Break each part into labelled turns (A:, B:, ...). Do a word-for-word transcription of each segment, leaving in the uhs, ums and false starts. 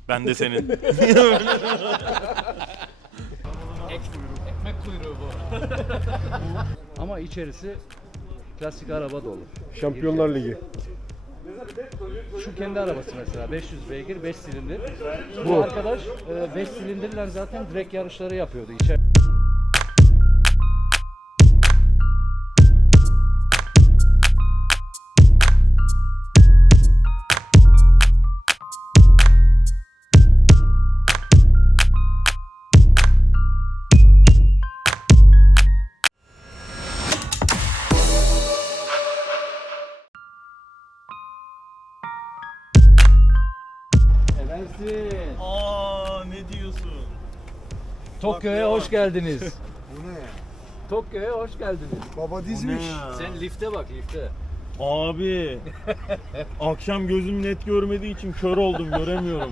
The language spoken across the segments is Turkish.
A: Ben de senin.
B: Ekmek kuyruğu bu. Ama içerisi klasik araba dolu.
C: Şampiyonlar Ligi.
B: Şu kendi arabası mesela beş yüz beygir, beş silindir. Bu arkadaş beş silindirler zaten direkt yarışları yapıyordu. İçer Efendim.
A: Aa ne diyorsun?
B: Tokyo'ya hoş geldiniz.
D: Bu ne ya?
B: Tokyo'ya hoş geldiniz.
D: Baba dizmiş.
B: Sen lifte bak lifte.
A: Abi. Akşam gözüm net görmediği için kör oldum, göremiyorum.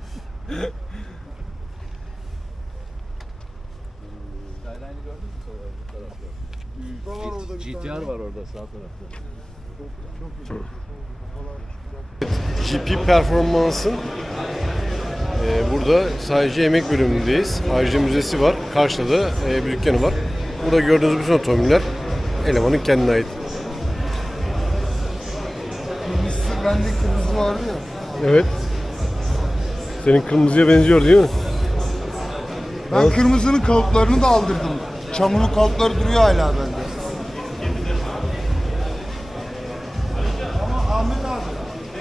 B: Skyline'i gördün mü sonra bu tarafta?
D: Da var orada bir
B: G T
D: tane.
B: R var orada sağ tarafta.
D: Çok güzel.
C: G P Performans'ın e, burada sadece yemek bölümündeyiz. Ayrıca müzesi var. Karşıda da e, bir dükkanı var. Burada gördüğünüz bütün otomobiller elemanın kendine ait.
D: Kırmızısı bende kırmızı vardı ya.
C: Evet. Senin kırmızıya benziyor değil mi?
D: Ben
C: Evet.
D: kırmızının kalıplarını da aldırdım. Çamurun kalıpları duruyor hala bende. Ama Ahmet abi.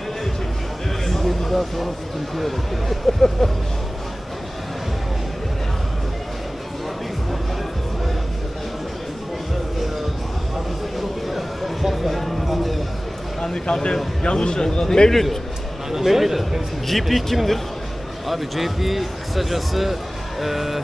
B: Daha sonra sıkıntı yaratıyor.
C: Mevlüt. Mevlüt. G P kimdir?
B: Abi J P kısacası e,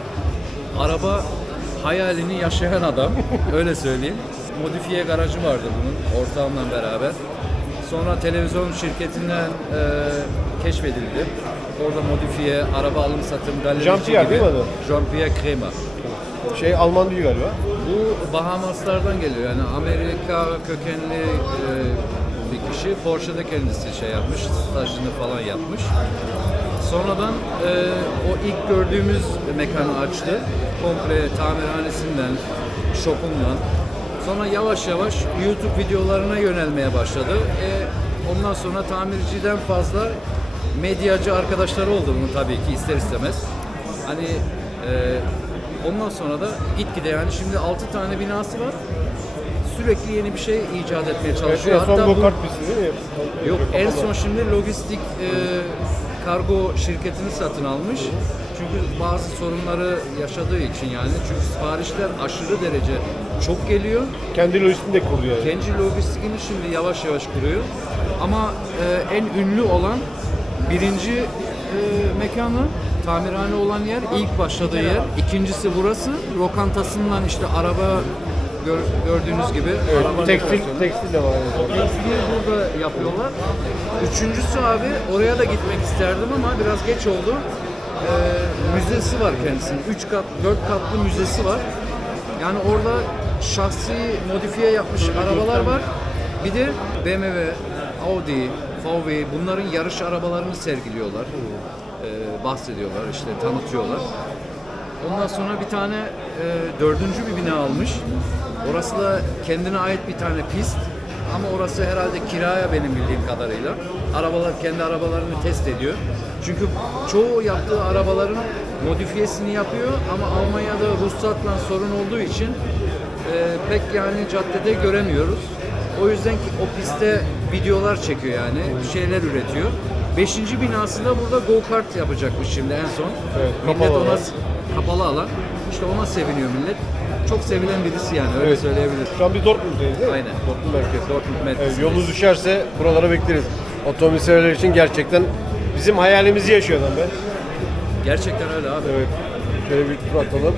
B: araba hayalini yaşayan adam, öyle söyleyeyim. Modifiye garajı vardı bunun ortağımla beraber. Sonra televizyon şirketinden e, keşfedildi. Orada modifiye, araba alım satım galerisi
C: Jean-Pierre
B: gibi.
C: değil mi adı?
B: Jean-Pierre Crema.
C: Şey Alman değil galiba.
B: Bu Bahamaslardan geliyor, yani Amerika kökenli e, bir kişi. Porsche'da kendisi şey yapmış, stajını falan yapmış. Sonradan e, o ilk gördüğümüz mekanı açtı. Komple tamirhanesinden, şopundan. Sonra yavaş yavaş YouTube videolarına yönelmeye başladı. E, ondan sonra tamirciden fazla medyacı arkadaşları oldu bunun tabii ki ister istemez. Hani e, ondan sonra da gitgide, yani şimdi altı tane binası var. Sürekli yeni bir şey icat etmeye çalışıyor.
C: En son
B: Hatta bu-
C: go-kart pisti değil mi?
B: Yok, en son şimdi lojistik e, kargo şirketini satın almış. Çünkü bazı sorunları yaşadığı için, yani çünkü siparişler aşırı derece çok geliyor.
C: Kendi lojistikini de kurdu yani.
B: Kendi lojistikini şimdi yavaş yavaş kuruyor. Ama e, en ünlü olan birinci e, mekanı, tamirhane olan yer, ilk başladığı yer. İkincisi burası. Lokantasından işte araba gör, gördüğünüz gibi.
C: Evet,
B: araba
C: tekstil,
B: lokasyonu.
C: tekstil de var. Yani.
B: Tekstili burada yapıyorlar. Üçüncüsü abi, oraya da gitmek isterdim ama biraz geç oldu. Ee, müzesi var kendisinin. Üç kat, dört katlı müzesi var. Yani orada şahsi modifiye yapmış arabalar var. Bir de B M W, Audi, V W, bunların yarış arabalarını sergiliyorlar. Ee, bahsediyorlar, işte tanıtıyorlar. Ondan sonra bir tane e, dördüncü bir bina almış. Orası da kendine ait bir tane pist. Ama orası herhalde kiraya benim bildiğim kadarıyla. Arabalar kendi arabalarını test ediyor. Çünkü çoğu yaptığı arabaların modifiyesini yapıyor ama Almanya'da ruhsatla sorun olduğu için e, pek yani caddede göremiyoruz. O yüzden ki o pistte videolar çekiyor, yani şeyler üretiyor. Beşinci binası da burada go-kart yapacakmış şimdi en son.
C: Evet,
B: Millet
C: kapalı
B: ona
C: alan.
B: kapalı alan. İşte ona seviniyor millet. Çok sevilen birisi yani, öyle
C: Evet.
B: söyleyebiliriz.
C: Şu an biz Dortmund'dayız değil mi?
B: Aynen.
C: Dortmund merkezi.
B: Dortmund
C: Evet,
B: merkezi.
C: yolunuz düşerse buralara bekleriz. Otomobil severler için gerçekten bizim hayalimizi yaşıyor adam be.
B: Gerçekten öyle abi.
C: Evet. Şöyle bir tur atalım.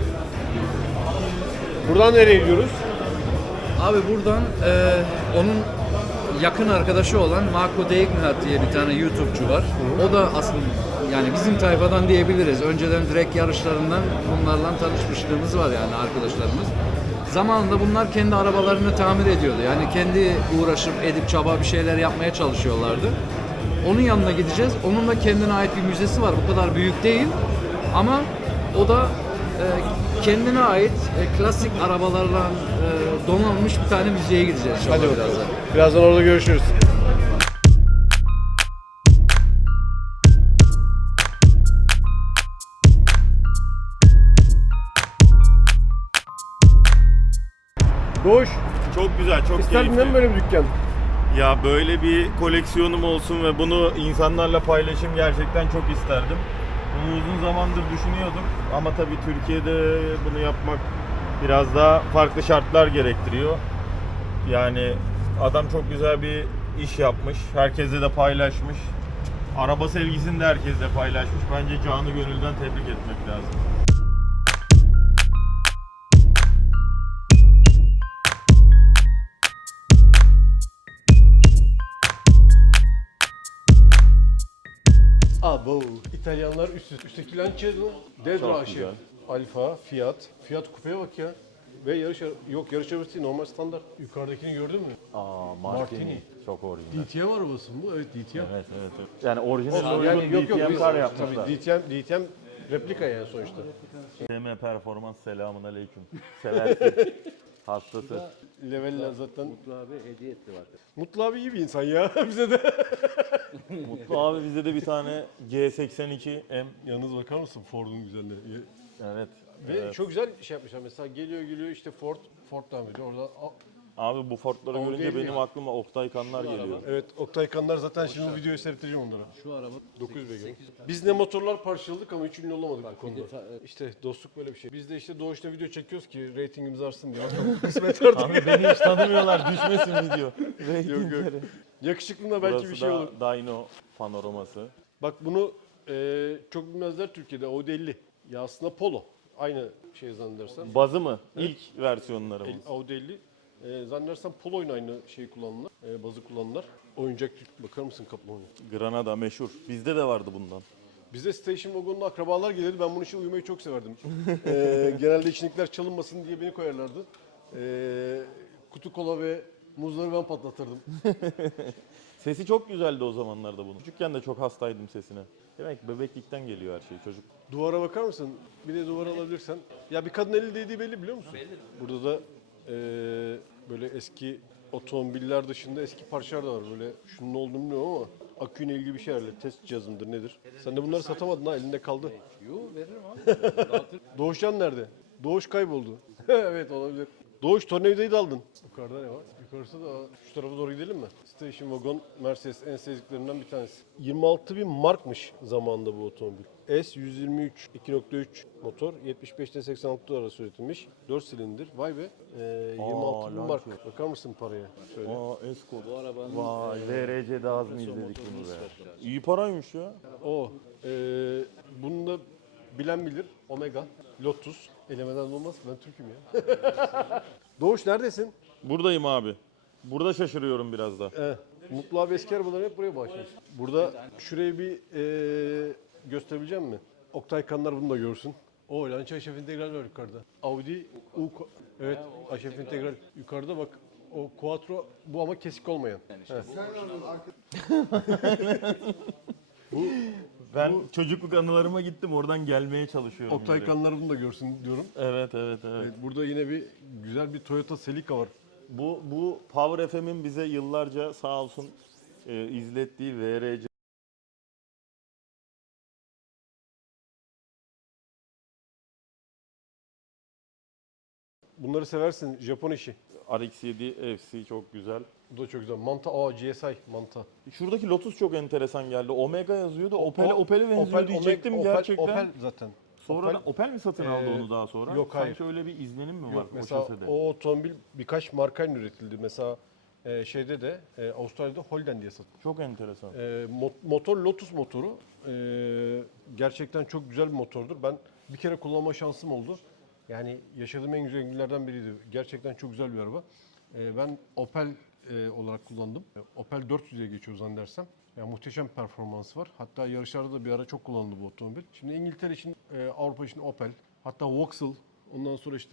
C: Buradan nereye gidiyoruz?
B: Abi buradan e, onun yakın arkadaşı olan Marco Deignat diye bir tane YouTube'cu var. O da aslında yani bizim tayfadan diyebiliriz. Önceden direkt yarışlarından bunlarla tanışmışlığımız var, yani arkadaşlarımız. Zamanında bunlar kendi arabalarını tamir ediyordu. Yani kendi uğraşıp edip çaba bir şeyler yapmaya çalışıyorlardı. Onun yanına gideceğiz. Onun da kendine ait bir müzesi var. Bu kadar büyük değil. Ama o da e, kendine ait e, klasik arabalarla e, donanmış bir tane müzeye gideceğiz.
C: Hadi
B: Hadi
C: bakalım.
B: birazdan.
C: Birazdan orada görüşürüz. Doğuş,
A: Çok güzel, çok
C: isterdin
A: keyifli.
C: değil mi böyle bir dükkan?
A: Ya böyle bir koleksiyonum olsun ve bunu insanlarla paylaşım gerçekten çok isterdim. Bunu uzun zamandır düşünüyordum ama tabii Türkiye'de bunu yapmak biraz daha farklı şartlar gerektiriyor. Yani adam çok güzel bir iş yapmış, herkesle de paylaşmış. Araba sevgisini de herkesle paylaşmış. Bence canı gönülden tebrik etmek lazım.
C: Abo, İtalyanlar üst üste. Üstteki Lancia mı? D
A: Çok
C: Drache,
A: güzel.
C: Alfa, Fiat. Fiat kupeye bak ya. Ve yarış ara- yok yarış arabası değil, normal standart. Yukarıdakini gördün mü?
A: Aa,
C: Martini.
A: Çok orijinal.
C: D T M arabası mı bu? Evet D T M.
A: Evet, evet, evet. Yani orijinal
C: Yani
A: uygun
C: yok yok
A: D T M
C: biz
A: kar yapmışlar.
C: tabii D T M D T M replika yani sonuçta.
A: D M Performans, selamun aleyküm. Seversin. Hastası.
C: Leveller zaten.
B: Mutlu abi hediye etti bak.
C: Mutlu abi iyi bir insan ya bize de.
A: Mutlu abi bize de bir tane G seksen iki M.
C: Yalnız bakar mısın Ford'un güzelliği?
A: Evet.
C: Ve
A: evet.
C: çok güzel şey yapmışlar. Mesela geliyor geliyor işte Ford, Ford'dan veriyor. Orada
A: Abi bu Ford'ları
C: Audi
A: görünce
C: değil
A: benim
C: mi?
A: aklıma Oktay Kanlar geliyor.
C: evet Oktay Kanlar zaten şimdi bu videoyu seyrettireceğim onlara.
B: Şu araba
C: dokuz beygir. Biz ne motorlar parçaladık ama hiç ünlü olamadık bu konuda. İşte dostluk böyle bir şey. Biz de işte Doğuş'ta video çekiyoruz ki reytingimiz artsın diye. Bakalım kısmet artık.
A: Abi beni hiç tanımıyorlar, düşmesin video.
C: Yok yok.
A: Reytingleri.
C: Yakışıklığına belki
A: Burası
C: bir şey
A: da
C: olur.
A: Dyno panoraması.
C: Bak bunu e, çok bilmezler Türkiye'de. Audi elli. Ya aslında Polo. Aynı şey zannedersem.
A: Bazı mı? İlk versiyonlarımız.
C: Audi elli. E, zannedersem Polo'yla aynı şeyi kullanırlar. E, bazı kullanırlar. Oyuncak bakar mısın kaplumbağa?
A: Granada meşhur. Bizde de vardı bundan.
C: Bize station wagon'da akrabalar gelirdi. Ben bunun için uyumayı çok severdim. Ee, genelde içindekiler çalınmasın diye beni koyarlardı. Ee, kutu kola ve muzları ben patlatırdım.
A: Sesi çok güzeldi o zamanlarda bunun. Küçükken de çok hastaydım sesine. Demek ki bebeklikten geliyor her şey çocuk.
C: Duvara bakar mısın? Bir de duvara alabilirsen. Ya bir kadın eli değdiği belli biliyor musun? Belli. Burada da ee, böyle eski otomobiller dışında eski parçalar da var. Böyle şunun olduğunu bilmiyorum ama aküyle ilgili bir şey herhalde. Test cihazımdır nedir? Sen de bunları satamadın ha elinde kaldı.
B: Yo veririm abi.
C: Doğuşcan nerede? Doğuş kayboldu. Evet olabilir. Doğuş tornavidayı da aldın. Yukarıda ne var? Yukarısı da şu tarafa doğru gidelim mi? Station Wagon Mercedes en sevdiklerimden bir tanesi. yirmi altı bin markmış zamanında bu otomobil. S yüz yirmi üç iki nokta üç motor yetmiş beşten seksen altı arası üretilmiş. dört silindir. Vay be. Ee, yirmi altı bin
A: Aa,
C: mark.
A: Lancia.
C: Bakar mısın paraya? Şöyle.
A: Aa Escort.
B: Bu arabanın
A: Vay
B: e,
A: V R C'de az mı izledik
B: motorunu
A: bunu be?
B: sıfır.
A: İyi paraymış ya.
C: O. Ee, bunu da bilen bilir. Omega. Lotus. Elemeden olmaz. Ben Türk'üm ya. Doğuş neredesin?
A: Buradayım abi. Burada şaşırıyorum biraz da.
C: Evet. Mutlu abi eski arabaları hep buraya bağışlamış. Burada şurayı bir eee gösterebileceğim mi? Oktay Kanlar bunu da görsün. O Lancia H F integral var yukarıda. Audi U evet H F integral yukarıda bak. O Quattro bu ama kesik olmayan. Evet.
A: Ben çocukluk anılarıma gittim, oradan gelmeye çalışıyorum.
C: Oktay
A: direkt.
C: Kanlar bunu da görsün diyorum.
A: Evet, evet, evet.
C: Evet, burada yine bir güzel bir Toyota Celica var.
A: Bu bu Power F M'in bize yıllarca sağ olsun e, izlettiği V R C
C: Bunları seversin Japon işi.
A: R X yedi F C çok güzel.
C: Bu da çok güzel. Manta, aa G S I Manta.
A: Şuradaki Lotus çok enteresan geldi. Omega yazıyordu. Opel
C: O-
A: Opel'e benziyor
C: Opel-
A: diyecektim
C: Opel-
A: gerçekten.
C: Opel zaten.
A: Sonra
C: Opel-
A: Opel, mi satın aldı
C: Ee,
A: onu daha sonra?
C: yok, hayır.
A: Sanki öyle bir izlenim mi var
C: Yok
A: o
C: mesela
A: şosede?
C: o otomobil birkaç markayla üretildi. Mesela e, şeyde de e, Avustralya'da Holden diye satılıyor.
A: Çok enteresan.
C: E, mo- motor Lotus motoru e, gerçekten çok güzel bir motordur. Ben bir kere kullanma şansım oldu. Yani yaşadığım en güzel günlerden biriydi. Gerçekten çok güzel bir araba. E, ben Opel e, olarak kullandım. E, Opel dört yüze geçiyor zannedersem. Yani muhteşem performansı var. Hatta yarışlarda da bir ara çok kullanıldı bu otomobil. Şimdi İngiltere için, e, Avrupa için Opel, hatta Vauxhall, ondan sonra işte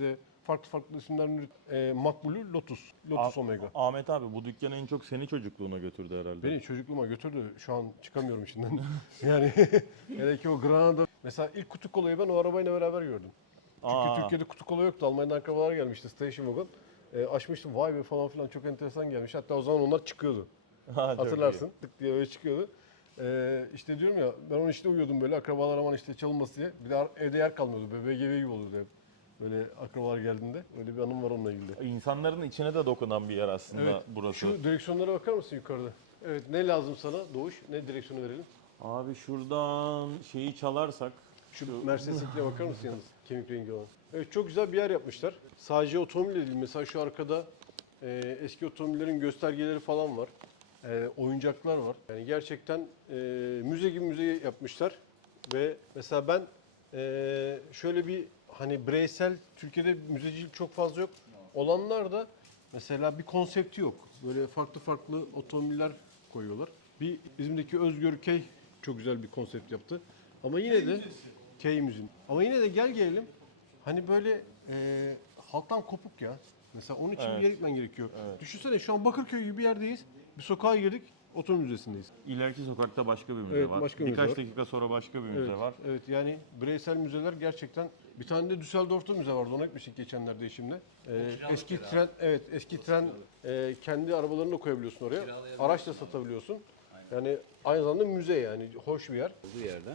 C: farklı farklı isimlerle e, Makbulü Lotus. Lotus
A: Ah-
C: Omega.
A: Ahmet abi bu dükkan en çok seni çocukluğuna götürdü herhalde.
C: Beni çocukluğuma götürdü. Şu an çıkamıyorum içinden. Yani hele ki o Granada. Mesela ilk kutu kolayı ben o arabayla beraber gördüm. Çünkü
A: Aa.
C: Türkiye'de kutu kola yoktu. Almanya'dan akrabalar gelmişti Station Wagon. E, açmıştım vay be falan filan çok enteresan gelmiş. Hatta o zaman onlar çıkıyordu.
A: Ha, çok
C: Hatırlarsın. Tık diye öyle çıkıyordu. Ee, işte diyorum ya ben onun işte uyuyordum böyle akrabalar aman işte çalınması diye. Bir de ar- evde yer kalmıyordu. B G V gibi oluyordu hep. Böyle akrabalar geldiğinde. Öyle bir anım var onunla ilgili.
A: iyi. İnsanların içine de dokunan bir yer aslında
C: Evet.
A: burası.
C: Şu direksiyonlara bakar mısın yukarıda? Evet. Ne lazım sana Doğuş? Ne direksiyonu verelim?
A: Abi şuradan şeyi çalarsak
C: Şu Mercedes'e bakar mısın yalnız? Kemik rengi olan. Evet çok güzel bir yer yapmışlar. Sadece otomobil değil. Mesela şu arkada e, eski otomobillerin göstergeleri falan var. E, oyuncaklar var. Yani gerçekten e, müze gibi müze yapmışlar. Ve mesela ben e, şöyle bir hani bireysel Türkiye'de müzecilik çok fazla yok. Olanlar da mesela bir konsepti yok. Böyle farklı farklı otomobiller koyuyorlar. Bir İzmir'deki Özgür Key çok güzel bir konsept yaptı. Ama yine de Key Müziğin. Ama yine de gel gelelim. Hani böyle e, halktan kopuk ya. Mesela onun için
A: Evet.
C: bir yere gitmen gerekiyor. Düşünsene şu an Bakırköy gibi bir yerdeyiz. Bir sokağa girdik. Otomobil müzesindeyiz.
A: ileriki sokakta başka bir müze
C: Evet,
A: var.
C: başka bir müze
A: Birkaç
C: var.
A: dakika sonra başka bir müze
C: Evet,
A: var.
C: evet yani bireysel müzeler gerçekten bir tane de Düsseldorf'ta müze vardı. Ona gitmiştik geçenlerde eşimle. Ee, eski tren evet eski tren e, kendi arabalarını da koyabiliyorsun oraya. Araç da satabiliyorsun. Yani aynı zamanda müze yani hoş bir yer.
B: olduğu yerde.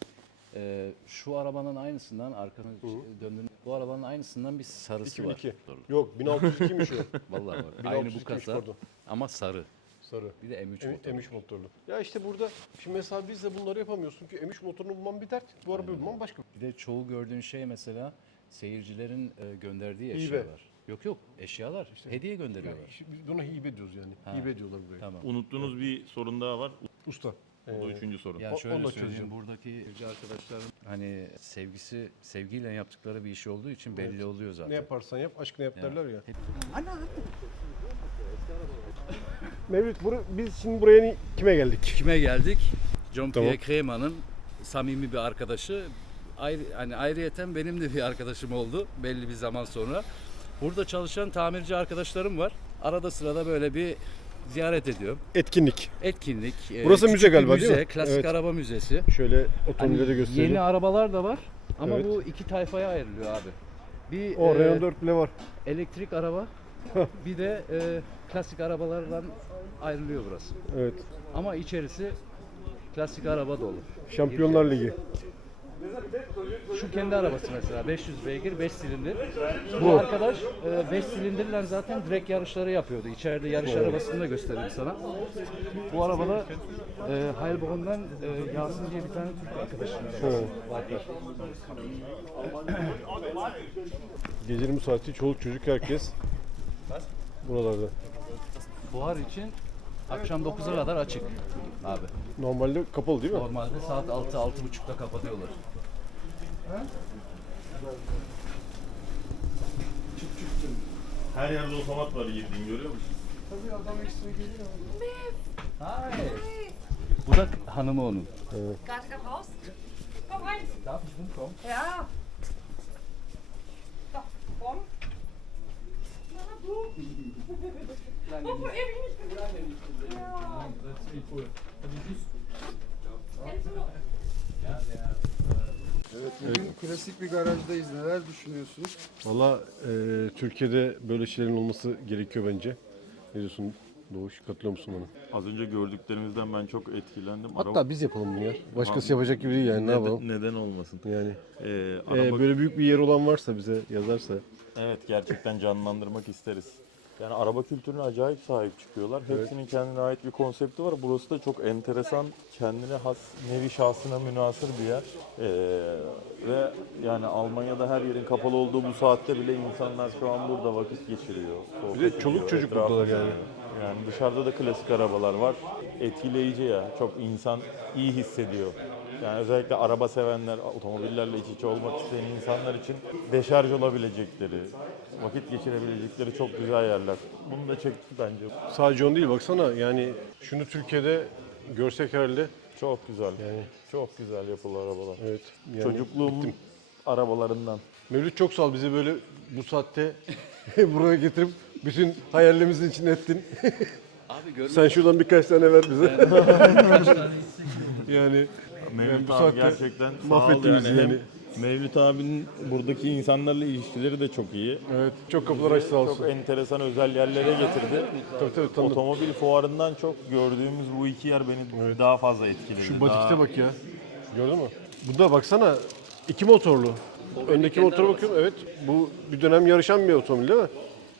B: Ee, şu arabanın aynısından arkana döndüğünde bu arabanın aynısından bir sarısı
C: iki bin iki.
B: var.
C: Yok bin altı yüz ikiymiş o.
B: Vallahi var.
C: bin
B: Aynı
C: altı yüz
B: bu
C: ikiymiş,
B: kasa
C: pardon.
B: ama sarı.
C: Sarı.
B: Bir de M üç
C: M-
B: motor.
C: M üç motorlu. Ya işte burada şimdi mesela biz de bunları yapamıyorsun ki M üç motorunu bulman bir dert. Bu arabayı bulman başka.
B: Bir de çoğu gördüğün şey mesela seyircilerin e, gönderdiği
C: Hibe.
B: eşyalar. Yok yok eşyalar. Hediye gönderiyorlar.
C: İşte biz buna hibe diyoruz yani.
B: Ha.
C: Hibe diyorlar buraya.
B: Tamam.
A: Unuttuğunuz bir sorun daha var.
C: Usta.
A: Bu da
C: Ee,
A: üçüncü soru.
B: Ya
C: O-
B: şöyle
C: onu da
B: söyleyeyim,
C: çözeceğim.
B: buradaki seyirci arkadaşların hani sevgisi, sevgiyle yaptıkları bir iş olduğu için belli oluyor zaten.
C: Ne yaparsan yap, aşkına yap
B: Ya.
C: derler ya.
B: Hep-
C: Mevlüt, bur- biz şimdi buraya ni- kime geldik?
B: Kime geldik? John
C: Tamam.
B: Pierre Krema'nın samimi bir arkadaşı. Ayrı, hani ayrıyeten benim de bir arkadaşım oldu belli bir zaman sonra. Burada çalışan tamirci arkadaşlarım var. Arada sırada böyle bir ziyaret ediyorum.
C: Etkinlik.
B: Etkinlik. e,
C: Burası
B: küçük
C: müze
B: bir
C: galiba,
B: müze,
C: değil mi?
B: Klasik
C: Evet.
B: araba müzesi.
C: Şöyle
B: Hani
C: otomobilleri gösterelim.
B: yeni arabalar da var ama
C: Evet.
B: bu iki tayfaya ayrılıyor abi. Bir
C: O
B: e,
C: Renault dört bile var.
B: elektrik araba, bir de e, klasik arabalardan ayrılıyor burası.
C: Evet.
B: Ama içerisi klasik araba dolu.
C: Şampiyonlar Ligi.
B: Şu kendi arabası mesela beş yüz beygir, beş silindir. Bu arkadaş e, beş silindirle zaten direkt yarışları yapıyordu. İçeride yarış arabasını da göstereyim sana. Bu arabada e, Heilbronn'dan e, Yasin diye bir tane Türk arkadaşım var.
C: Gecenin bu saati çoluk çocuk herkes buralarda.
B: Buhar için akşam dokuza kadar açık abi.
C: Normalde kapalı değil mi?
B: Normalde saat altı altı buçukta kapatıyorlar.
A: Her yerde otomat var girdiğin görüyor musun?
B: Hi. Bu da hanımı onun.
E: Gerade gerade raus. Komm rein.
B: Darf ich rumkommen?
E: Ja. So, komm. Na du. Oh, wo ewig nicht gesehen. Ja. Kennst du?
D: Bugün klasik bir garajdayız. Neler düşünüyorsunuz?
C: Valla e, Türkiye'de böyle şeylerin olması gerekiyor bence. Ne diyorsun Doğuş? Katılıyor musun bana?
A: Az önce gördüklerimizden ben çok etkilendim.
C: Hatta biz yapalım bunu ya. Başkası yapacak gibi değil yani. Ne
A: neden,
C: yapalım?
A: neden olmasın?
C: Yani
A: Ee,
C: e,
A: araba,
C: böyle büyük bir yer olan varsa bize yazarsa.
A: evet gerçekten canlandırmak isteriz. Yani araba kültürüne acayip sahip çıkıyorlar. Hepsinin kendine ait bir konsepti var. Burası da çok enteresan, kendine has, nevi şahsına münhasır bir yer. Ee, ve yani Almanya'da her yerin kapalı olduğu bu saatte bile insanlar şu an burada vakit geçiriyor. sohbet
C: Bir de çoluk
A: ediyor,
C: çocuk
A: etrafı
C: buradalar yani.
A: izliyor. Yani dışarıda da klasik arabalar var. Etkileyici ya. Çok insan iyi hissediyor. Yani özellikle araba sevenler, otomobillerle iç içe olmak isteyen insanlar için deşarj olabilecekleri, vakit geçirebilecekleri çok güzel yerler. Bunu da çekti bence.
C: Sadece on değil baksana yani şunu Türkiye'de görsek herhalde.
A: Çok güzel. Yani çok güzel yapılı arabalar.
C: Evet. Yani
A: Çocukluğumun
C: bittim.
A: arabalarından.
C: Mevlüt çok sağ ol bizi böyle bu saatte buraya getirip bütün hayallerimizin içine ettin.
B: Abi görmüyor
C: Sen şuradan birkaç tane ver bize. yani
A: Mevlüt
C: bu
A: abi
C: saatte
A: gerçekten sağ ol
C: mahvettin
A: yani.
C: bizi
A: Hem
C: yani.
A: Mevlüt abinin buradaki insanlarla ilişkileri de çok iyi.
C: Evet çok kapılar açtı sağ olsun.
A: Çok enteresan özel yerlere getirdi.
C: Tabii tabii tanıdım.
A: Otomobil fuarından çok gördüğümüz bu iki yer beni daha fazla etkiledi.
C: Şu
A: Daha-
C: batikte bak ya. Gördün mü? Bunda baksana iki motorlu. Öndeki motora bakıyorum. Evet. Bu bir dönem yarışan bir otomobil değil mi?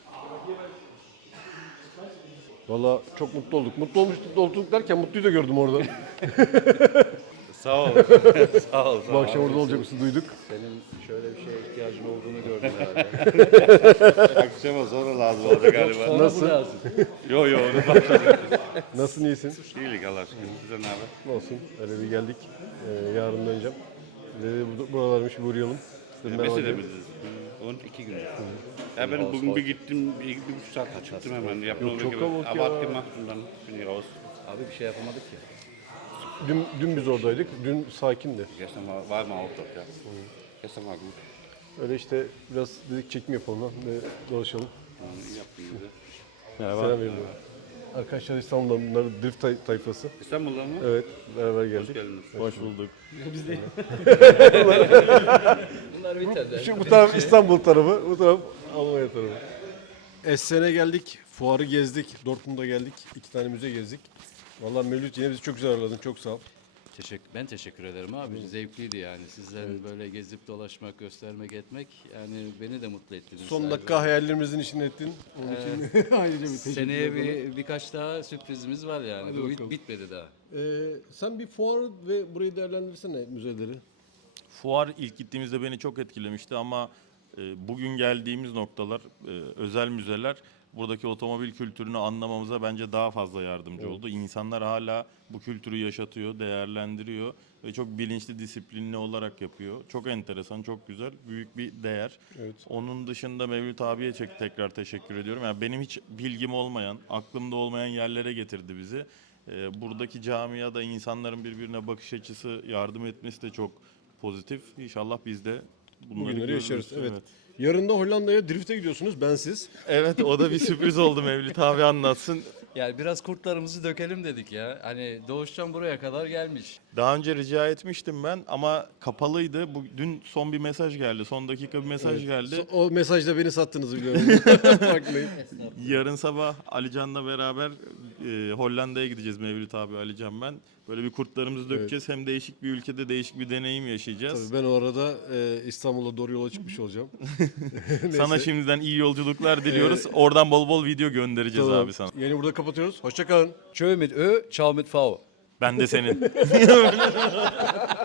C: Valla çok mutlu olduk. Mutlu olmuş, mutlu olduk derken mutluyu da gördüm orada.
F: Sağ ol. sağ ol. Sağ
C: Bu akşam orada olacak mısın duyduk.
B: Senin şöyle bir şeye ihtiyacın olduğunu gördüm herhalde.
F: Akşama sonra lazım olacak galiba.
C: Nasıl?
F: Yo yo onu başladık.
C: Nasılsın iyisin?
F: İyilik Allah aşkına. Size ne haber?
C: Olsun. Öyle bir geldik. Ee, yarın döneceğim. Dedi bu- buralarmış bir uğrayalım. Dedim merhaba
F: Mesele
C: diyeyim.
F: biliriz. on iki gün. Ya ben bugün bir gittim, bir, bir buçuk saat çıktım hemen. Yapmam
C: çok kalabalık ya.
F: Abarttım aklımdan. Şimdi raus.
B: Abi bir şey yapamadık ya.
C: Dün, dün biz oradaydık. Dün sakindi.
F: Gestern war, war im Auto, ja. Gestern war gut.
C: Öyle işte biraz dedik çekim yapalım lan ve dolaşalım.
F: Yani iyi yaptın bize.
C: Selam veriyorum. Arkadaşlar İstanbul'dan bunlar drift tay- tayfası.
F: İstanbul'dan mı?
C: Evet beraber geldik.
F: Geldiniz.
A: Hoş bulduk.
B: Bunlar biter.
C: Şu bu taraf İstanbul tarafı, bu taraf Almanya tarafı. Essen'e geldik, fuarı gezdik, Dortmund'a geldik, iki tane müze gezdik. Vallahi Mevlüt yine bizi çok güzel ağırladın, çok sağ ol.
G: Teşekkür, ben teşekkür ederim abi. Zevkliydi yani. Sizlerin böyle gezip dolaşmak, göstermek, etmek yani beni de mutlu ettiniz.
C: Son dakika hayallerimizin içine ettin. Onun için ayrıca bir teşekkür
G: Seneye
C: ederim.
G: bir, birkaç daha sürprizimiz var yani. Bu
C: bakalım.
G: bitmedi daha.
C: Ee, sen bir fuar ve burayı değerlendirsene müzeleri.
A: Fuar ilk gittiğimizde beni çok etkilemişti ama e, bugün geldiğimiz noktalar, e, özel müzeler buradaki otomobil kültürünü anlamamıza bence daha fazla yardımcı oldu. İnsanlar hala bu kültürü yaşatıyor, değerlendiriyor ve çok bilinçli, disiplinli olarak yapıyor. Çok enteresan, çok güzel, büyük bir değer.
C: Evet.
A: Onun dışında Mevlüt abiye çek- tekrar teşekkür ediyorum. Yani benim hiç bilgim olmayan, aklımda olmayan yerlere getirdi bizi. E, buradaki camiada insanların birbirine bakış açısı, yardım etmesi de çok pozitif. İnşallah biz de bunları
C: Bugünleri
A: görürüz.
C: yaşarız. Evet. Yarın da Hollanda'ya drift'e gidiyorsunuz, bensiz.
A: Evet, o da bir sürpriz oldu, Mevlüt abi anlatsın.
G: Yani biraz kurtlarımızı dökelim dedik ya. Hani Doğuş'tan buraya kadar gelmiş.
A: Daha önce rica etmiştim ben ama kapalıydı. Bu, dün son bir mesaj geldi. Son dakika bir mesaj geldi.
C: So- O mesajda beni sattınız biliyorum. Farkındayım.
A: Yarın sabah Alican'la beraber e, Hollanda'ya gideceğiz, Mevlüt abi, Alican ben. Böyle bir kurtlarımızı dökeceğiz. Hem değişik bir ülkede değişik bir deneyim yaşayacağız.
C: Tabii ben o arada e, İstanbul'a doğru yola çıkmış olacağım.
A: Sana
C: Neyse.
A: şimdiden iyi yolculuklar diliyoruz. Oradan bol bol video göndereceğiz
C: Tamam.
A: abi sana.
C: Yeni burada kapatıyoruz. Hoşça kalın.
G: Tschö mit Ö, ciao mit V.
A: Ben de senin.